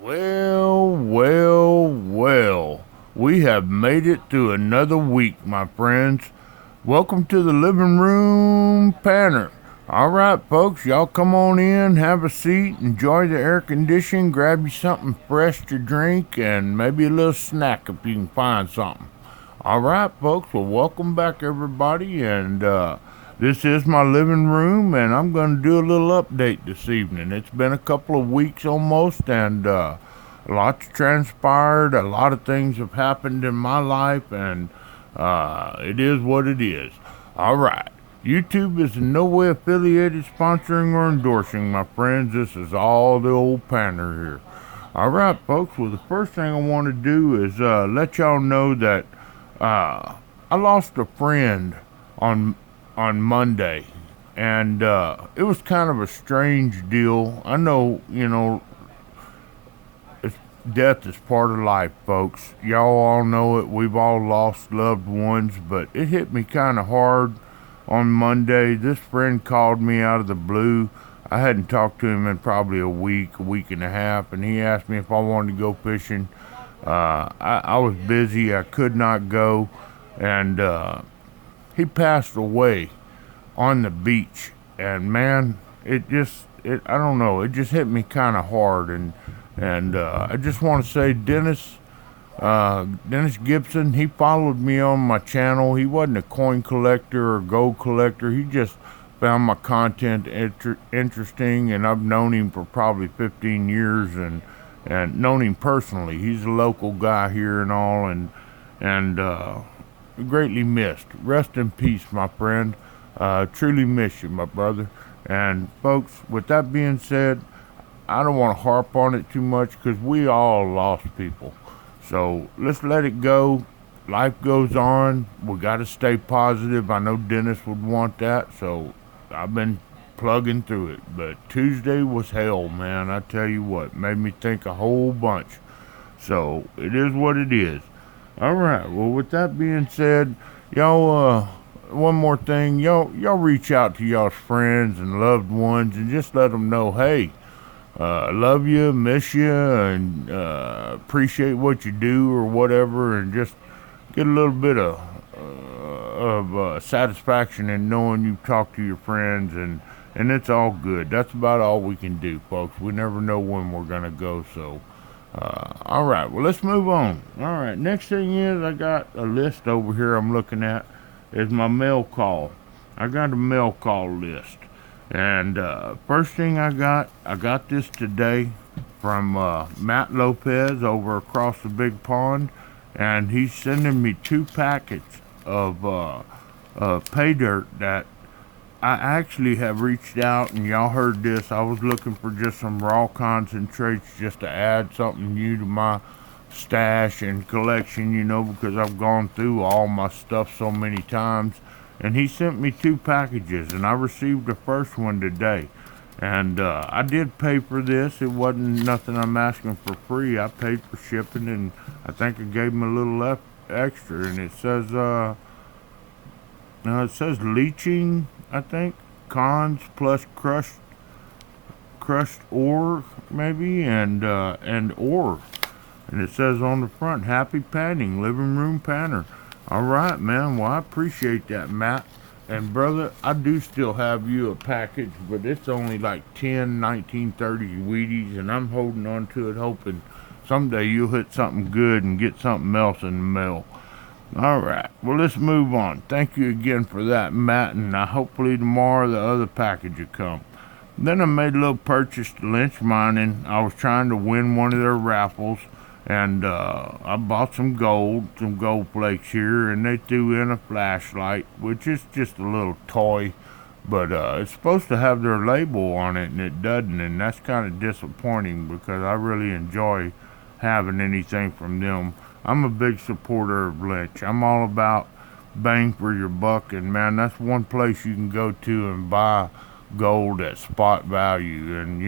Well. We have made it through another week, my friends. Welcome to the Living Room Panner. All right, folks, y'all come on in, have a seat, enjoy the air conditioning, grab you something fresh to drink, and maybe a little snack if you can find something. All right, folks, well, welcome back, everybody, and this is my living room, and I'm going to do a little update this evening. It's been a couple of weeks almost, and a lot's transpired. A lot of things have happened in my life, and it is what it is. All right. YouTube is in no way affiliated, sponsoring, or endorsing, my friends. This is all the old pander here. All right, folks. Well, the first thing I want to do is let y'all know that I lost a friend on on Monday, and it was kind of a strange deal. I know, it's, death is part of life, folks. Y'all all know it. We've all lost loved ones, but it hit me kind of hard on Monday. This friend called me out of the blue. I hadn't talked to him in probably a week and a half, and he asked me if I wanted to go fishing. I was busy. I could not go, and he passed away on the beach. And man, I don't know. It just hit me kind of hard, and I just want to say, Dennis Gibson, he followed me on my channel. He wasn't a coin collector or gold collector. He just found my content interesting, and I've known him for probably 15 years, and known him personally. He's a local guy here and all, and greatly missed. Rest in peace, my friend. Truly miss you, my brother. And folks, with that being said, I don't want to harp on it too much because we all lost people. So let's let it go. Life goes on. We got to stay positive. I know Dennis would want that. So I've been plugging through it. But Tuesday was hell, man. I tell you what, made me think a whole bunch. So it is what it is. All right. Well, with that being said, y'all, one more thing. Y'all reach out to y'all's friends and loved ones and just let them know, hey, love you, miss you, and appreciate what you do or whatever, and just get a little bit of satisfaction in knowing you've talked to your friends, and it's all good. That's about all we can do, folks. We never know when we're gonna go, so. All right, well, let's move on. All right, next thing is I got a list over here I'm looking at. Is my mail call. I got a mail call list. And first thing I got this today from Matt Lopez over across the big pond, and he's sending me two packets of pay dirt that I actually have reached out, and y'all heard this. I was looking for just some raw concentrates just to add something new to my stash and collection, because I've gone through all my stuff so many times. And he sent me two packages, and I received the first one today. And I did pay for this. It wasn't nothing I'm asking for free. I paid for shipping, and I think I gave him a little extra. And it says leaching, I think, cons plus crushed ore maybe, and ore. And it says on the front, happy panning, living room panner. All right, man. Well, I appreciate that, Matt. And brother, I do still have you a package, but it's only like 10, 1930 Wheaties, and I'm holding on to it, hoping someday you'll hit something good and get something else in the mail. All right. Well, let's move on. Thank you again for that, Matt, and hopefully tomorrow the other package will come. Then I made a little purchase to Lynch Mining. I was trying to win one of their raffles, and I bought some gold flakes here, and they threw in a flashlight, which is just a little toy, but it's supposed to have their label on it, and it doesn't, and that's kind of disappointing because I really enjoy having anything from them. I'm a big supporter of Lynch. I'm all about bang for your buck, and man, that's one place you can go to and buy gold at spot value, and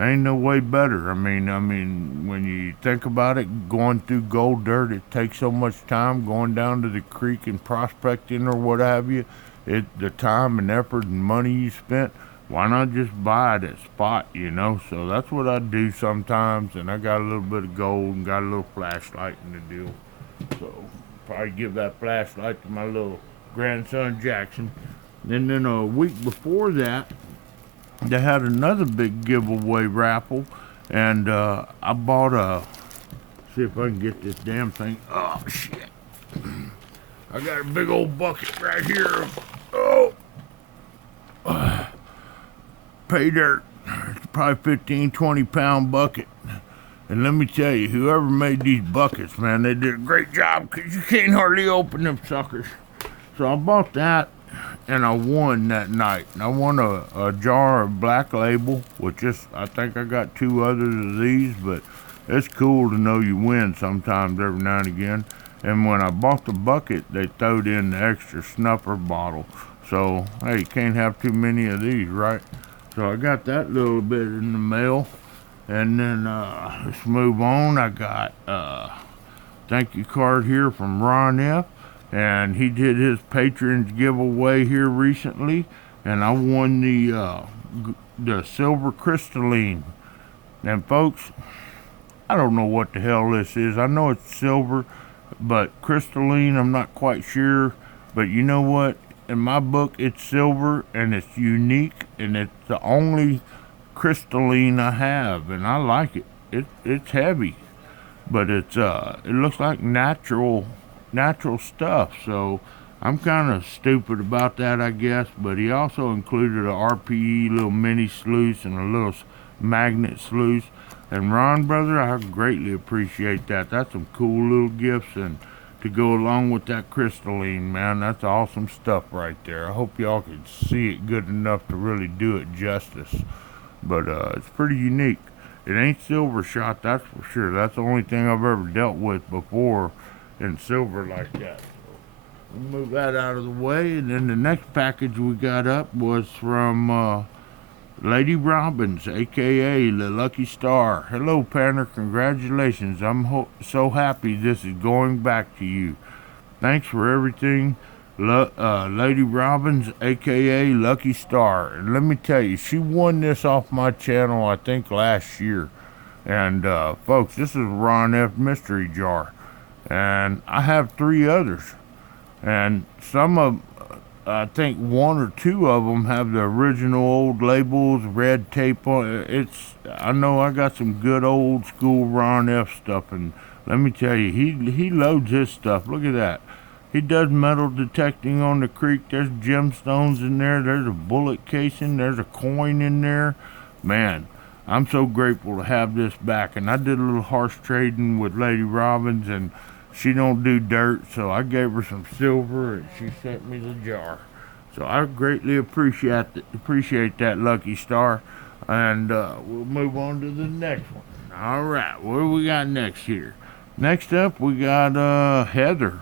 ain't no way better. I mean, when you think about it, going through gold dirt, it takes so much time going down to the creek and prospecting or what have you. The time and effort and money you spent. why not just buy it at spot, you know? So that's what I do sometimes, and I got a little bit of gold and got a little flashlight in the deal. So probably give that flashlight to my little grandson Jackson. And then a week before that, they had another big giveaway raffle, and I bought a. See if I can get this damn thing. Oh shit! I got a big old bucket right here. Oh, pay dirt. It's probably 15, 20 pound bucket. And let me tell you, whoever made these buckets, man, they did a great job because you can't hardly open them suckers. So I bought that and I won that night. And I won a jar of Black Label, which is, I think I got 2 others of these, but it's cool to know you win sometimes every now and again. And when I bought the bucket, they throwed in the extra snuffer bottle. So, hey, you can't have too many of these, right? So I got that little bit in the mail. And then let's move on. I got thank you card here from Ron F. And he did his patrons giveaway here recently. And I won the silver crystalline. And folks, I don't know what the hell this is. I know it's silver, but crystalline, I'm not quite sure. But you know what? In my book, it's silver, and it's unique, and it's the only crystalline I have, and I like it. It's heavy, but it looks like natural stuff. So I'm kind of stupid about that, I guess. But he also included a RPE little mini sluice and a little magnet sluice. And Ron, brother, I greatly appreciate that. That's some cool little gifts, and to go along with that crystalline, man, that's awesome stuff right there. I hope y'all can see it good enough to really do it justice. But it's pretty unique. It ain't silver shot, that's for sure. That's the only thing I've ever dealt with before in silver like that. So we'll move that out of the way. And then the next package we got up was from Lady Robbins, aka the Lucky Star. Hello, Panner. Congratulations. I'm so happy this is going back to you. Thanks for everything, Lady Robbins, aka Lucky Star. And let me tell you, she won this off my channel, I think, last year. And folks, this is Ron F. Mystery Jar. And I have 3 others. And some of I think 1 or 2 of them have the original old labels, red tape on it. I know I got some good old school Ron F stuff, and let me tell you, he loads his stuff. Look at that. He does metal detecting on the creek. There's gemstones in there. There's a bullet casing. There's a coin in there. Man, I'm so grateful to have this back. And I did a little horse trading with Lady Robbins, and she don't do dirt, so I gave her some silver, and she sent me the jar. So I greatly appreciate that, Lucky Star. And we'll move on to the next one. All right, what do we got next here? Next up, we got Heather.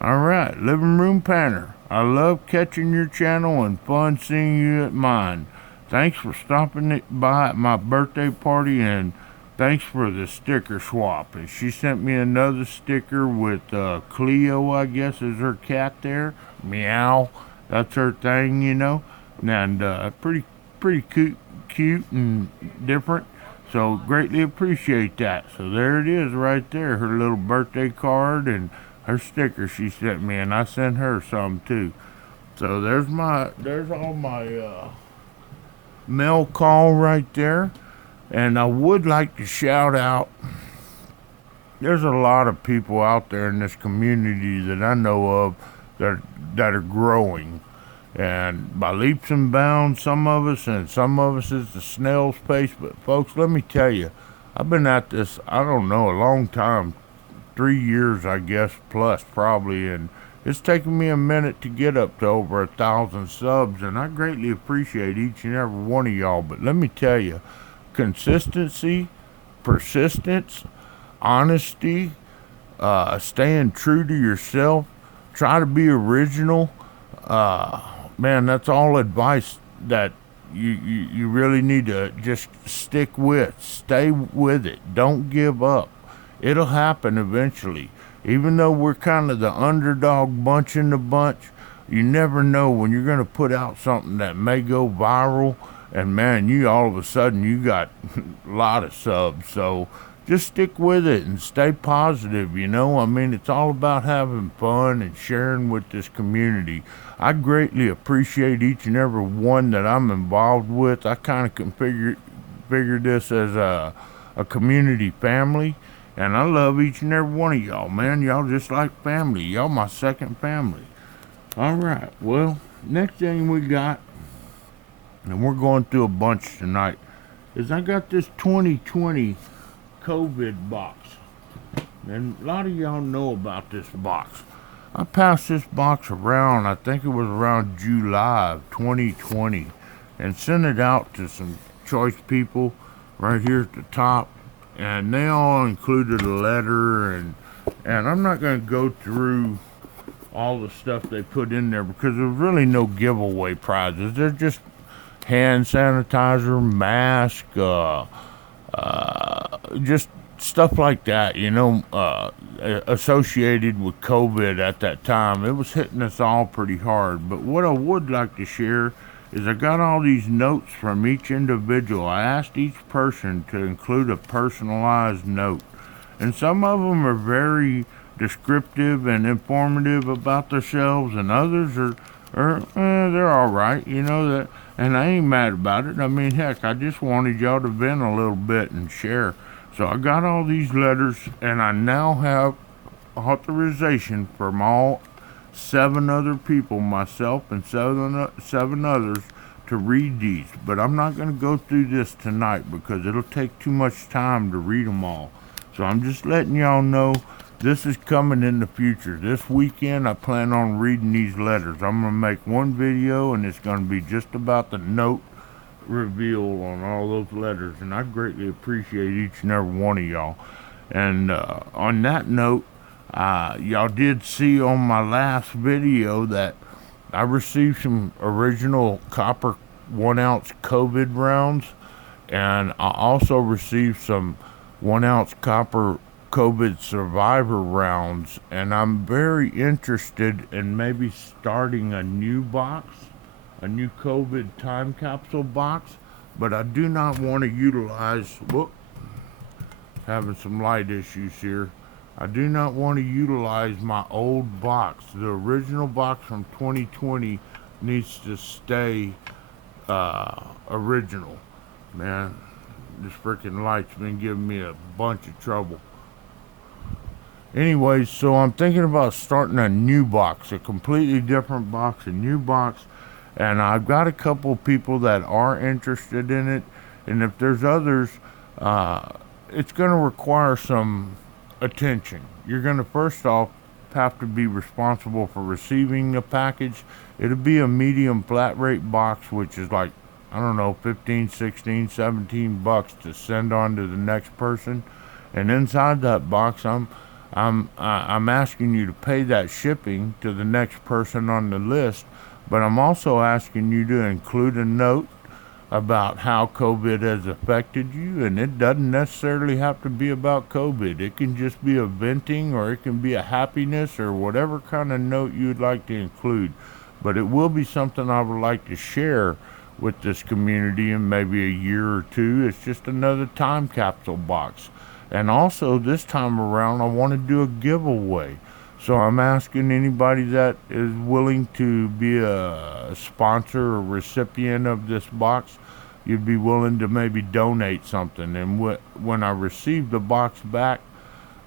All right, Living Room Panner. I love catching your channel and fun seeing you at mine. Thanks for stopping by at my birthday party, and thanks for the sticker swap. And she sent me another sticker with Cleo, I guess, is her cat there. Meow. That's her thing, you know. And pretty cute and different. So greatly appreciate that. So there it is right there. Her little birthday card and her sticker she sent me. And I sent her some too. So there's all my mail call right there. And I would like to shout out, there's a lot of people out there in this community that I know of that are growing. And by leaps and bounds, some of us is the snail's pace. But folks, let me tell you, I've been at this, I don't know, a long time, 3 years, I guess, plus probably. And it's taken me a minute to get up to over 1,000 subs. And I greatly appreciate each and every one of y'all. But let me tell you, consistency, persistence, honesty, staying true to yourself, try to be original. Man, that's all advice that you really need to just stick with. Stay with it. Don't give up. It'll happen eventually. Even though we're kind of the underdog bunch in the bunch, You never know when you're going to put out something that may go viral, and man, you all of a sudden you got a lot of subs. So just stick with it and stay positive. I mean, it's all about having fun and sharing with this community. I greatly appreciate each and every one that I'm involved with. I kind of figure this as a community family. And I love each and every one of y'all, man. Y'all just like family. Y'all my second family. All right. Well, next thing we got, and we're going through a bunch tonight, is I got this 2020 COVID box. And a lot of y'all know about this box. I passed this box around, I think it was around July of 2020, and sent it out to some choice people right here at the top. And they all included a letter, and I'm not going to go through all the stuff they put in there because there's really no giveaway prizes. They're just hand sanitizer, mask, just stuff like that, associated with COVID at that time. It was hitting us all pretty hard. But what I would like to share is I got all these notes from each individual. I asked each person to include a personalized note. And some of them are very descriptive and informative about themselves, and others they're all right, that. And I ain't mad about it. I mean, heck, I just wanted y'all to vent a little bit and share. So I got all these letters, and I now have authorization from all 7 other people, myself and seven others, to read these. But I'm not going to go through this tonight because it'll take too much time to read them all. So I'm just letting y'all know this is coming in the future. This weekend, I plan on reading these letters. I'm going to make one video, and it's going to be just about the note reveal on all those letters. And I greatly appreciate each and every one of y'all. And on that note, y'all did see on my last video that I received some original copper 1-ounce COVID rounds, and I also received some 1-ounce copper COVID survivor rounds, and I'm very interested in maybe starting a new box, a new COVID time capsule box, but I do not want to utilize, having some light issues here. I do not want to utilize my old box. The original box from 2020 needs to stay original. Man, this freaking light's been giving me a bunch of trouble. Anyways, so I'm thinking about starting a new box, a completely different box, a new box. And I've got a couple of people that are interested in it. And if there's others, it's going to require some attention. You're going to first off have to be responsible for receiving the package. It'll be a medium flat rate box, which is like, I don't know, 15, 16, 17 bucks to send on to the next person. And inside that box, I'm asking you to pay that shipping to the next person on the list, but I'm also asking you to include a note about how COVID has affected you, and it doesn't necessarily have to be about COVID. It can just be a venting, or it can be a happiness, or whatever kind of note you'd like to include. But it will be something I would like to share with this community in maybe a year or two. It's just another time capsule box. And also, this time around, I want to do a giveaway. So I'm asking anybody that is willing to be a sponsor or recipient of this box, you'd be willing to maybe donate something. And when I receive the box back,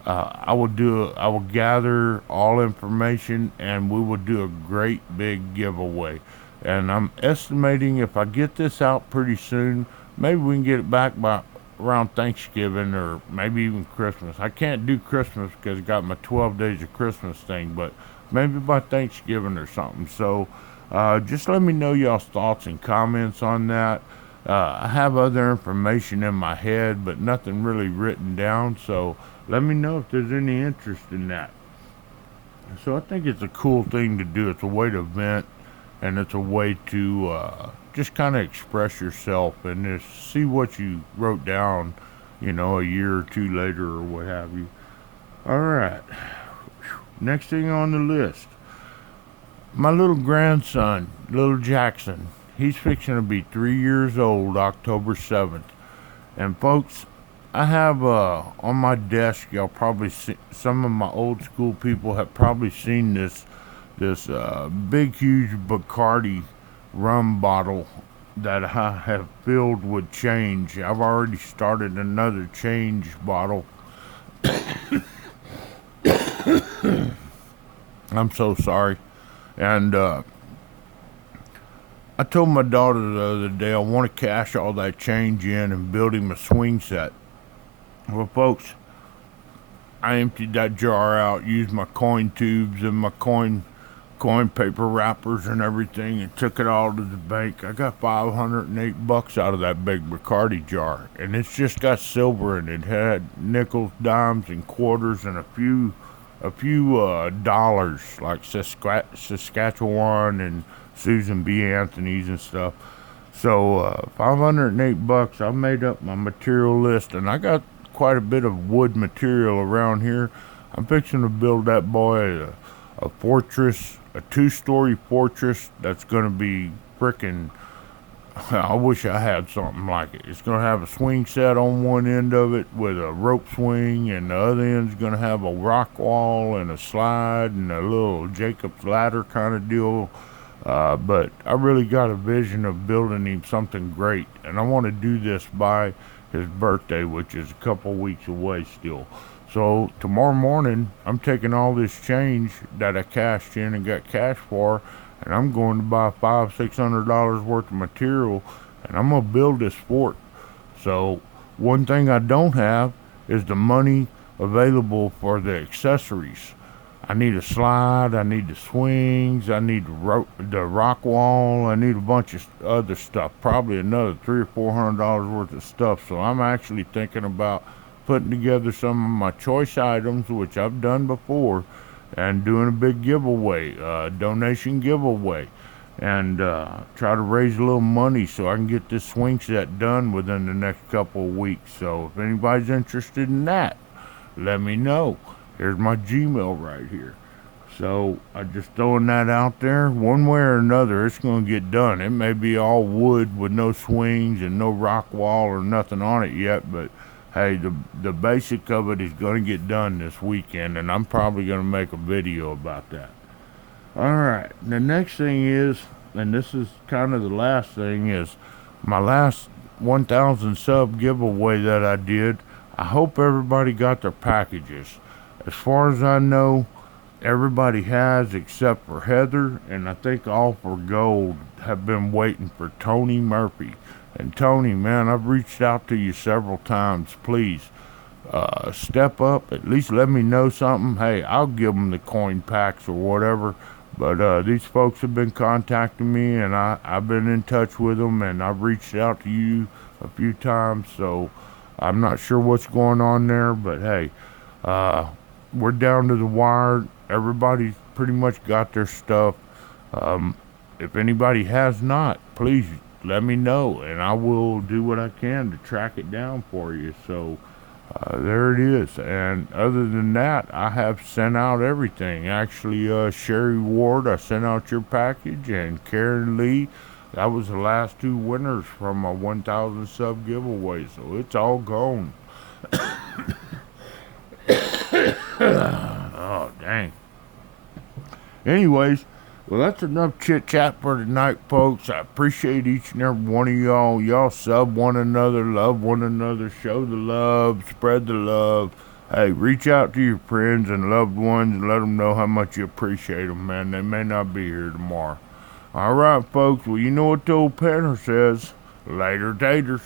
I will gather all information, and we will do a great big giveaway. And I'm estimating if I get this out pretty soon, maybe we can get it back by around Thanksgiving or maybe even Christmas. I can't do Christmas because I got my 12 days of Christmas thing, but maybe by Thanksgiving or something. So just let me know y'all's thoughts and comments on that. I have other information in my head, but nothing really written down. So let me know if there's any interest in that. So I think it's a cool thing to do. It's a way to vent, and it's a way to just kind of express yourself and just see what you wrote down, a year or two later or what have you. All right. Next thing on the list. My little grandson, little Jackson, he's fixing to be 3 years old October 7th. And folks, I have on my desk, y'all probably see, some of my old school people have probably seen this big huge Bacardi rum bottle that I have filled with change. I've already started another change bottle. I'm so sorry. And I told my daughter the other day I want to cash all that change in and build him a swing set. Well, folks, I emptied that jar out, used my coin tubes and my coin paper wrappers and everything, and took it all to the bank. I got $508 out of that big Bacardi jar, and it's just got silver in it. It had nickels, dimes, and quarters, and a few dollars like Saskatchewan and Susan B. Anthony's and stuff. So $508. I made up my material list, and I got quite a bit of wood material around here. I'm fixing to build that boy a fortress, a two-story fortress that's going to be frickin'. I wish I had something like it. It's going to have a swing set on one end of it with a rope swing, and the other end's going to have a rock wall and a slide and a little Jacob's ladder kind of deal. But I really got a vision of building him something great, and I want to do this by his birthday, which is a couple weeks away still. So tomorrow morning, I'm taking all this change that I cashed in and got cash for, and I'm going to buy $600 worth of material, and I'm gonna build this fort. So one thing I don't have is the money available for the accessories. I need a slide, I need the swings, I need the rock wall, I need a bunch of other stuff, probably another $300 or $400 worth of stuff. So I'm actually thinking about putting together some of my choice items, which I've done before, and doing a big giveaway, donation giveaway, and try to raise a little money so I can get this swing set done within the next couple of weeks. So if anybody's interested in that, let me know. Here's my Gmail right here. So I just throwing that out there. One way or another, it's gonna get done. It may be all wood with no swings and no rock wall or nothing on it yet, but hey, the basic of it is gonna get done this weekend, and I'm probably gonna make a video about that. All right. The next thing is, and this is kind of the last thing, is my last 1,000 sub giveaway that I did. I hope everybody got their packages. As far as I know, everybody has except for Heather, and I think All for Gold have been waiting for Tony Murphy. And Tony, man, I've reached out to you several times. Please, step up. At least let me know something. Hey, I'll give them the coin packs or whatever. But these folks have been contacting me, and I've been in touch with them, and I've reached out to you a few times. So I'm not sure what's going on there, but hey, uh, we're down to the wire. Everybody's pretty much got their stuff. If anybody has not, please let me know, and I will do what I can to track it down for you. So there it is. And other than that, I have sent out everything. Actually, Sherry Ward, I sent out your package, and Karen Lee, that was the last two winners from my 1,000 sub giveaway. So it's all gone. Oh, dang. Anyways, well, that's enough chit chat for tonight, folks. I appreciate each and every one of y'all. Y'all sub one another, love one another, show the love, spread the love. Hey, reach out to your friends and loved ones and let them know how much you appreciate them, man. They may not be here tomorrow. All right, folks. Well, you know what the old pattern says. Later, taters.